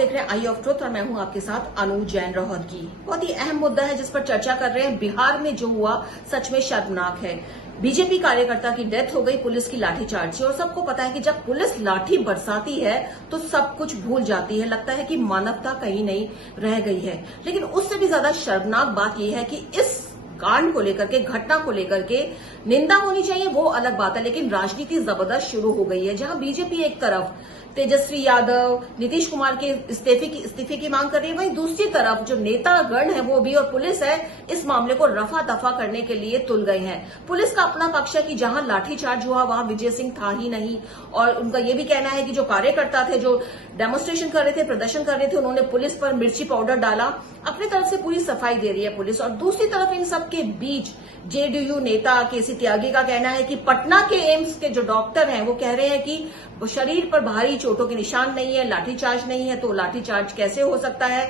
देख रहे हैं आई ऑफ ट्रुथ और मैं हूं आपके साथ अनु जैन रोहतगी। बहुत ही अहम मुद्दा है जिस पर चर्चा कर रहे हैं। बिहार में जो हुआ सच में शर्मनाक है। बीजेपी कार्यकर्ता की डेथ हो गई पुलिस की लाठीचार्ज से। और सबको पता है कि जब पुलिस लाठी बरसाती है तो सब कुछ भूल जाती है, लगता है कि मानवता कहीं नहीं रह गई है। लेकिन उससे भी ज्यादा शर्मनाक बात यह है कि इस कांड को लेकर के, घटना को लेकर के निंदा होनी चाहिए वो अलग बात है, लेकिन राजनीति जबरदस्त शुरू हो गई है। जहां बीजेपी एक तरफ तेजस्वी यादव, नीतीश कुमार के इस्तीफे की मांग कर रही है, वहीं दूसरी तरफ जो नेतागण है वो भी और पुलिस है इस मामले को रफा दफा करने के लिए तुल गए हैं। पुलिस का अपना पक्ष है कि जहां लाठीचार्ज हुआ वहां विजय सिंह था ही नहीं, और उनका यह भी कहना है कि जो कार्यकर्ता थे, जो डेमोन्स्ट्रेशन कर रहे थे, प्रदर्शन कर रहे थे, उन्होंने पुलिस पर मिर्ची पाउडर डाला। अपनी तरफ से पूरी सफाई दे रही है पुलिस। और दूसरी तरफ इन सबके बीच जेडीयू नेता केसी त्यागी का कहना है कि पटना के एम्स के जो डॉक्टर हैं वो कह रहे हैं कि शरीर पर भारी चोटों के निशान नहीं है, लाठीचार्ज नहीं है, तो लाठीचार्ज कैसे हो सकता है।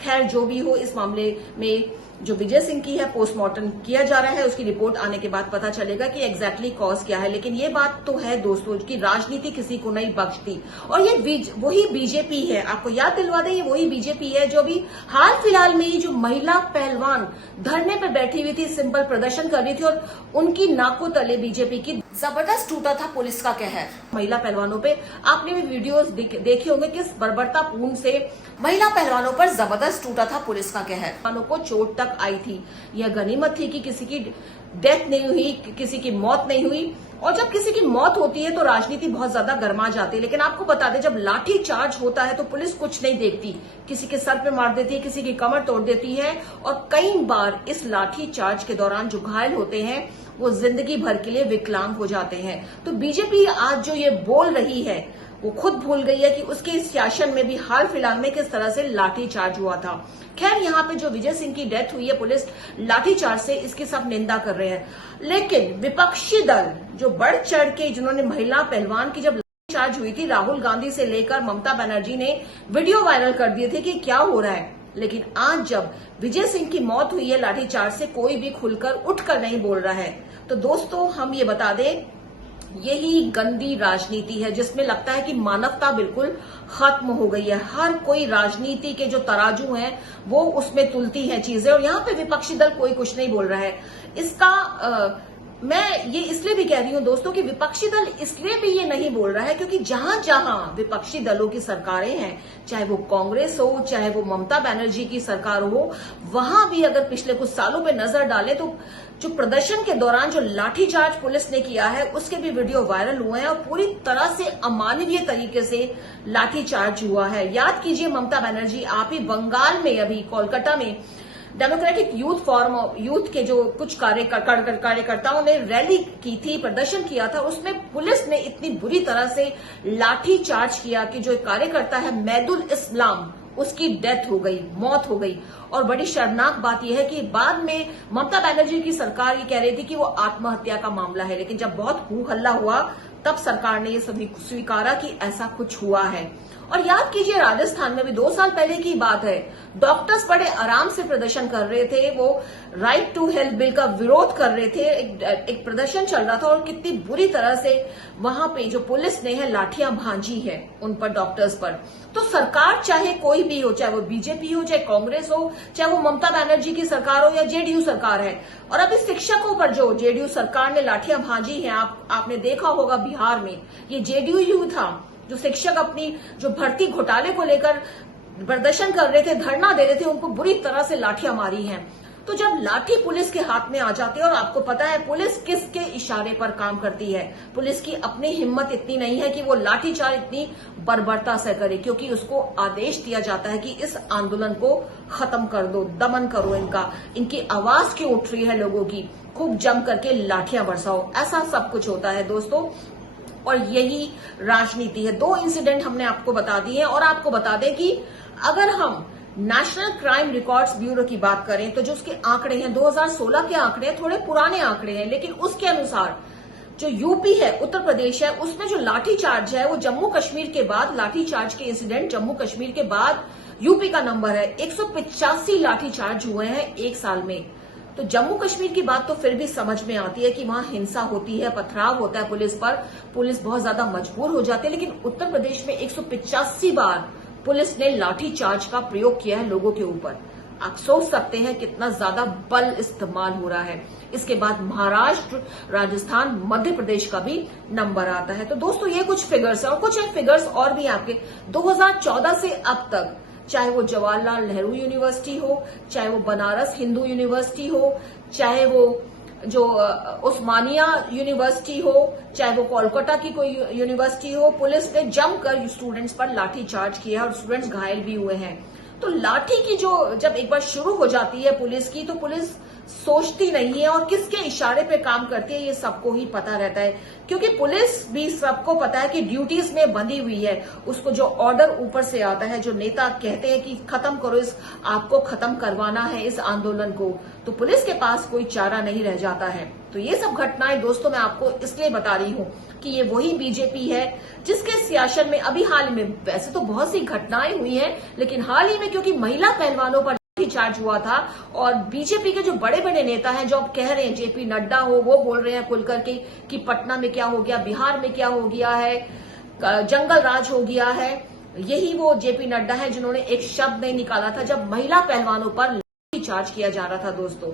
खैर जो भी हो, इस मामले में जो विजय सिंह की है पोस्टमार्टम किया जा रहा है, उसकी रिपोर्ट आने के बाद पता चलेगा कि एग्जैक्टली कॉज क्या है। लेकिन ये बात तो है दोस्तों कि राजनीति किसी को नहीं बख्शती, और ये वही बीजेपी है। आपको याद दिलवा दें, ये वही बीजेपी है जो भी हाल फिलहाल में ही जो महिला पहलवान धरने पर बैठी हुई थी, सिंपल प्रदर्शन कर रही थी, और उनकी नाकों तले बीजेपी की जबरदस्त टूटा था पुलिस का कहर। महिला पहलवानों पे आपने भी वीडियोस देखे होंगे किस बर्बरतापूर्ण से महिला पहलवानों पर जबरदस्त टूटा था पुलिस का कहर। पहलवानों को चोट तक आई थी। यह गनीमत थी कि किसी की डेथ नहीं हुई, किसी की मौत नहीं हुई। और जब किसी की मौत होती है तो राजनीति बहुत ज्यादा गर्मा जाती है। लेकिन आपको बता दें, जब लाठी चार्ज होता है तो पुलिस कुछ नहीं देखती, किसी के सर पे मार देती है, किसी की कमर तोड़ देती है। और कई बार इस लाठी चार्ज के दौरान जो घायल होते हैं वो जिंदगी भर के लिए विकलांग हो जाते हैं। तो बीजेपी आज जो ये बोल रही है वो खुद भूल गई है कि उसके शासन में भी हाल फिलहाल में किस तरह से लाठीचार्ज हुआ था। खैर यहाँ पे जो विजय सिंह की डेथ हुई है पुलिस लाठीचार्ज से, इसकी सब निंदा कर रहे हैं। लेकिन विपक्षी दल जो बढ़ चढ़ के, जिन्होंने महिला पहलवान की जब लाठीचार्ज हुई थी, राहुल गांधी से लेकर ममता बनर्जी ने वीडियो वायरल कर दिए थे कि क्या हो रहा है। लेकिन आज जब विजय सिंह की मौत हुई है लाठीचार्ज से, कोई भी खुलकर उठकर नहीं बोल रहा है। तो दोस्तों हम ये बता दें, यही गंदी राजनीति है जिसमें लगता है कि मानवता बिल्कुल खत्म हो गई है। हर कोई राजनीति के जो तराजू हैं वो उसमें तुलती हैं चीजें, और यहाँ पे विपक्षी दल कोई कुछ नहीं बोल रहा है। इसका मैं ये इसलिए भी कह रही हूं दोस्तों कि विपक्षी दल इसलिए भी ये नहीं बोल रहा है क्योंकि जहां जहां विपक्षी दलों की सरकारें हैं, चाहे वो कांग्रेस हो, चाहे वो ममता बनर्जी की सरकार हो, वहां भी अगर पिछले कुछ सालों पे नजर डालें तो जो प्रदर्शन के दौरान जो लाठीचार्ज पुलिस ने किया है उसके भी वीडियो वायरल हुए हैं, और पूरी तरह से अमानवीय तरीके से लाठीचार्ज हुआ है। याद कीजिए ममता बनर्जी, आप ही बंगाल में अभी कोलकाता में डेमोक्रेटिक यूथ के जो कुछ कार्यकर्ताओं ने रैली की थी, प्रदर्शन किया था, उसमें पुलिस ने इतनी बुरी तरह से लाठी चार्ज किया कि जो एक कार्यकर्ता है मैदुल इस्लाम, उसकी डेथ हो गई, मौत हो गई। और बड़ी शर्मनाक बात यह है कि बाद में ममता बनर्जी की सरकार ये कह रही थी कि वो आत्महत्या का मामला है, लेकिन जब बहुत हू हल्ला हुआ तब सरकार ने ये स्वीकारा कि ऐसा कुछ हुआ है। और याद कीजिए राजस्थान में भी 2 साल पहले की बात है, डॉक्टर्स बड़े आराम से प्रदर्शन कर रहे थे, वो राइट टू हेल्थ बिल का विरोध कर रहे थे, एक प्रदर्शन चल रहा था, और कितनी बुरी तरह से वहां पे जो पुलिस ने है लाठियां भांजी है उन पर, डॉक्टर्स पर। तो सरकार चाहे कोई भी हो, चाहे वो बीजेपी हो, चाहे कांग्रेस हो, चाहे वो ममता बनर्जी की सरकार हो या जेडीयू सरकार है, और अभी शिक्षकों पर जो जेडीयू सरकार ने लाठियां भांजी हैं, आपने देखा होगा बिहार में ये जेडीयू था जो शिक्षक अपनी जो भर्ती घोटाले को लेकर प्रदर्शन कर रहे थे, धरना दे रहे थे, उनको बुरी तरह से लाठियां मारी हैं। तो जब लाठी पुलिस के हाथ में आ जाती है, और आपको पता है पुलिस किसके इशारे पर काम करती है, पुलिस की अपनी हिम्मत इतनी नहीं है कि वो लाठीचार्ज इतनी बर्बरता से करे, क्योंकि उसको आदेश दिया जाता है कि इस आंदोलन को खत्म कर दो, दमन करो इनकी आवाज क्यों उठ रही है लोगों की, खूब जम करके लाठियां बरसाओ। ऐसा सब कुछ होता है दोस्तों, और यही राजनीति है। 2 इंसिडेंट हमने आपको बता दिए हैं, और आपको बता दें कि अगर हम नेशनल क्राइम रिकॉर्ड्स ब्यूरो की बात करें तो जो उसके आंकड़े हैं 2016 के आंकड़े हैं, थोड़े पुराने आंकड़े हैं, लेकिन उसके अनुसार जो यूपी है, उत्तर प्रदेश है, उसमें जो लाठीचार्ज है वो जम्मू कश्मीर के बाद, लाठीचार्ज के इंसिडेंट जम्मू कश्मीर के बाद यूपी का नंबर है। 185 लाठीचार्ज हुए हैं 1 साल में। तो जम्मू कश्मीर की बात तो फिर भी समझ में आती है कि वहां हिंसा होती है, पथराव होता है पुलिस पर, पुलिस बहुत ज्यादा मजबूर हो जाती है। लेकिन उत्तर प्रदेश में 185 बार पुलिस ने लाठीचार्ज का प्रयोग किया है लोगों के ऊपर। आप सोच सकते हैं कितना ज्यादा बल इस्तेमाल हो रहा है। इसके बाद महाराष्ट्र, राजस्थान, मध्य प्रदेश का भी नंबर आता है। तो दोस्तों ये कुछ फिगर्स है और कुछ फिगर्स और भी आपके 2014 से अब तक, चाहे वो जवाहरलाल नेहरू यूनिवर्सिटी हो, चाहे वो बनारस हिंदू यूनिवर्सिटी हो, चाहे वो जो उस्मानिया यूनिवर्सिटी हो, चाहे वो कोलकाता की कोई यूनिवर्सिटी हो, पुलिस ने जमकर स्टूडेंट्स पर लाठीचार्ज किया है और स्टूडेंट्स घायल भी हुए हैं। तो लाठी की जो जब एक बार शुरू हो जाती है पुलिस की, तो पुलिस सोचती नहीं है और किसके इशारे पे काम करती है ये सबको ही पता रहता है, क्योंकि पुलिस भी सबको पता है कि ड्यूटीज में बंधी हुई है। उसको जो ऑर्डर ऊपर से आता है, जो नेता कहते हैं कि खत्म करो आपको खत्म करवाना है इस आंदोलन को, तो पुलिस के पास कोई चारा नहीं रह जाता है। तो ये सब घटनाएं दोस्तों मैं आपको इसलिए बता रही हूं कि ये वही बीजेपी है जिसके शासन में अभी हाल में, वैसे तो बहुत सी घटनाएं हुई हैं, लेकिन हाल ही में क्योंकि महिला पहलवानों पर लाठीचार्ज हुआ था और बीजेपी के जो बड़े बड़े नेता हैं, जो अब कह रहे हैं, जेपी नड्डा हो, वो बोल रहे हैं खुलकर के कि पटना में क्या हो गया, बिहार में क्या हो गया है, जंगल राज हो गया है। यही वो जेपी नड्डा है जिन्होंने एक शब्द नहीं निकाला था जब महिला पहलवानों पर लाठीचार्ज किया जा रहा था। दोस्तों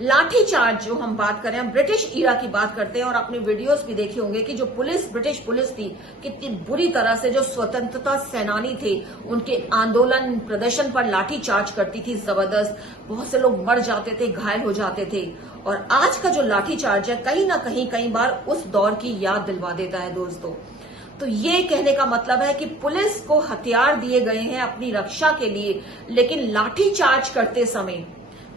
लाठीचार्ज जो हम बात करें, हम ब्रिटिश ईरा की बात करते हैं और अपने वीडियोस भी देखे होंगे कि जो ब्रिटिश पुलिस थी, कितनी बुरी तरह से जो स्वतंत्रता सेनानी थे उनके आंदोलन प्रदर्शन पर लाठीचार्ज करती थी जबरदस्त। बहुत से लोग मर जाते थे, घायल हो जाते थे। और आज का जो लाठीचार्ज है कहीं ना कहीं कई बार उस दौर की याद दिलवा देता है दोस्तों। तो ये कहने का मतलब है कि पुलिस को हथियार दिए गए हैं अपनी रक्षा के लिए, लेकिन लाठीचार्ज करते समय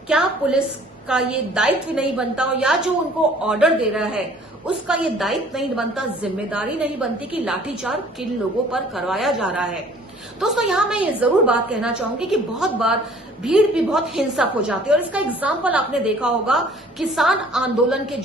क्या पुलिस का ये दायित्व नहीं बनता, और या जो उनको ऑर्डर दे रहा है उसका ये दायित्व नहीं बनता, जिम्मेदारी नहीं बनती कि लाठीचार्ज किन लोगों पर करवाया जा रहा है। दोस्तों यहां मैं ये जरूर बात कहना चाहूंगी कि बहुत बार भीड़ भी बहुत हिंसक हो जाती है, और इसका एग्जाम्पल आपने देखा होगा किसान आंदोलन के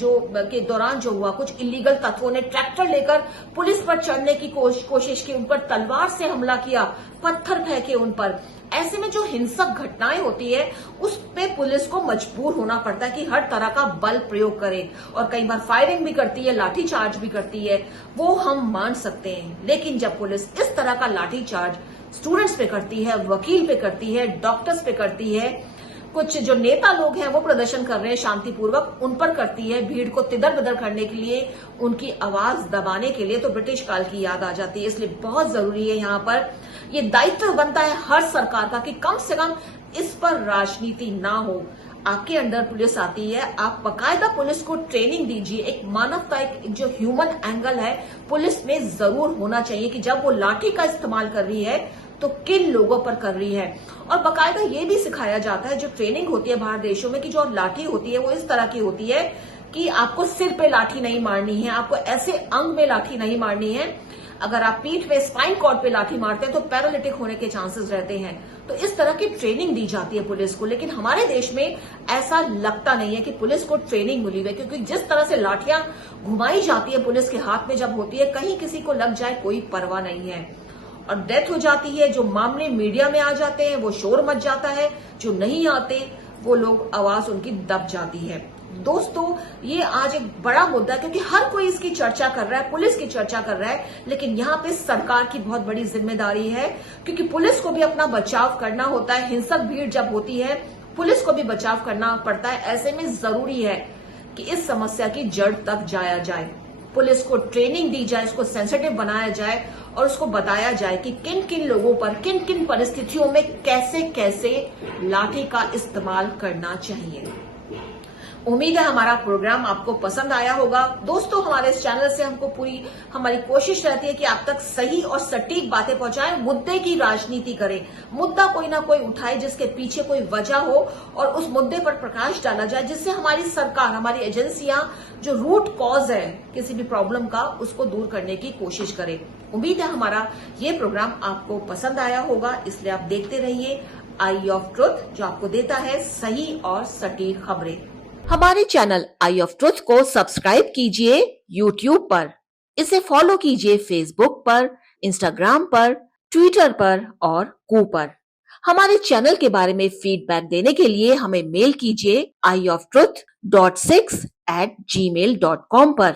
दौरान जो हुआ, कुछ इलीगल तत्वों ने ट्रैक्टर लेकर पुलिस पर चढ़ने की कोशिश की, उन पर तलवार से हमला किया, पत्थर फेंके उन पर। ऐसे में जो हिंसक घटनाएं होती है उस पे पुलिस को मजबूर होना पड़ता है कि हर तरह का बल प्रयोग करे, और कई बार फायरिंग भी करती है, लाठीचार्ज भी करती है, वो हम मान सकते हैं। लेकिन जब पुलिस इस तरह का लाठीचार्ज स्टूडेंट्स पे करती है, वकील पे करती है, डॉक्टर्स पे करती है, कुछ जो नेता लोग हैं वो प्रदर्शन कर रहे हैं शांतिपूर्वक, उन पर करती है, भीड़ को तिदर बिदर करने के लिए, उनकी आवाज दबाने के लिए, तो ब्रिटिश काल की याद आ जाती है। इसलिए बहुत जरूरी है यहाँ पर ये दायित्व बनता है हर सरकार का कि कम से कम इस पर राजनीति ना हो। आपके अंडर पुलिस आती है, आप बकायदा पुलिस को ट्रेनिंग दीजिए। एक मानवता, एक जो ह्यूमन एंगल है पुलिस में जरूर होना चाहिए कि जब वो लाठी का इस्तेमाल कर रही है तो किन लोगों पर कर रही है। और बकायदा ये भी सिखाया जाता है, जो ट्रेनिंग होती है बाहर देशों में, कि जो लाठी होती है वो इस तरह की होती है कि आपको सिर पे लाठी नहीं मारनी है, आपको ऐसे अंग में लाठी नहीं मारनी है। अगर आप पीठ में, स्पाइन कॉर्ड पे लाठी मारते हैं तो पैरालिटिक होने के चांसेस रहते हैं। तो इस तरह की ट्रेनिंग दी जाती है पुलिस को, लेकिन हमारे देश में ऐसा लगता नहीं है कि पुलिस को ट्रेनिंग मिली हुई है, क्योंकि जिस तरह से लाठियां घुमाई जाती है पुलिस के हाथ में जब होती है, कहीं किसी को लग जाए कोई परवाह नहीं है और डेथ हो जाती है। जो मामले मीडिया में आ जाते हैं वो शोर मच जाता है, जो नहीं आते वो लोग आवाज उनकी दब जाती है। दोस्तों ये आज एक बड़ा मुद्दा है, क्योंकि हर कोई इसकी चर्चा कर रहा है, पुलिस की चर्चा कर रहा है, लेकिन यहाँ पे सरकार की बहुत बड़ी जिम्मेदारी है, क्योंकि पुलिस को भी अपना बचाव करना होता है। हिंसक भीड़ जब होती है पुलिस को भी बचाव करना पड़ता है। ऐसे में जरूरी है कि इस समस्या की जड़ तक जाया जाए, पुलिस को ट्रेनिंग दी जाए, उसको सेंसिटिव बनाया जाए और उसको बताया जाए कि किन किन लोगों पर, किन किन परिस्थितियों में कैसे कैसे लाठी का इस्तेमाल करना चाहिए। उम्मीद है हमारा प्रोग्राम आपको पसंद आया होगा। दोस्तों हमारे इस चैनल से हमारी कोशिश रहती है कि आप तक सही और सटीक बातें पहुंचाएं, मुद्दे की राजनीति करें, मुद्दा कोई ना कोई उठाए जिसके पीछे कोई वजह हो और उस मुद्दे पर प्रकाश डाला जाए, जिससे हमारी सरकार, हमारी एजेंसियां जो रूट कॉज है किसी भी प्रॉब्लम का, उसको दूर करने की कोशिश करें। उम्मीद है हमारा ये प्रोग्राम आपको पसंद आया होगा, इसलिए आप देखते रहिए आई ऑफ ट्रुथ, जो आपको देता है सही और सटीक खबरें। हमारे चैनल आई ऑफ ट्रुथ को सब्सक्राइब कीजिए YouTube पर, इसे फॉलो कीजिए Facebook पर, Instagram पर, Twitter पर और कू पर। हमारे चैनल के बारे में फीडबैक देने के लिए हमें मेल कीजिए ioftruth.6@gmail.com पर।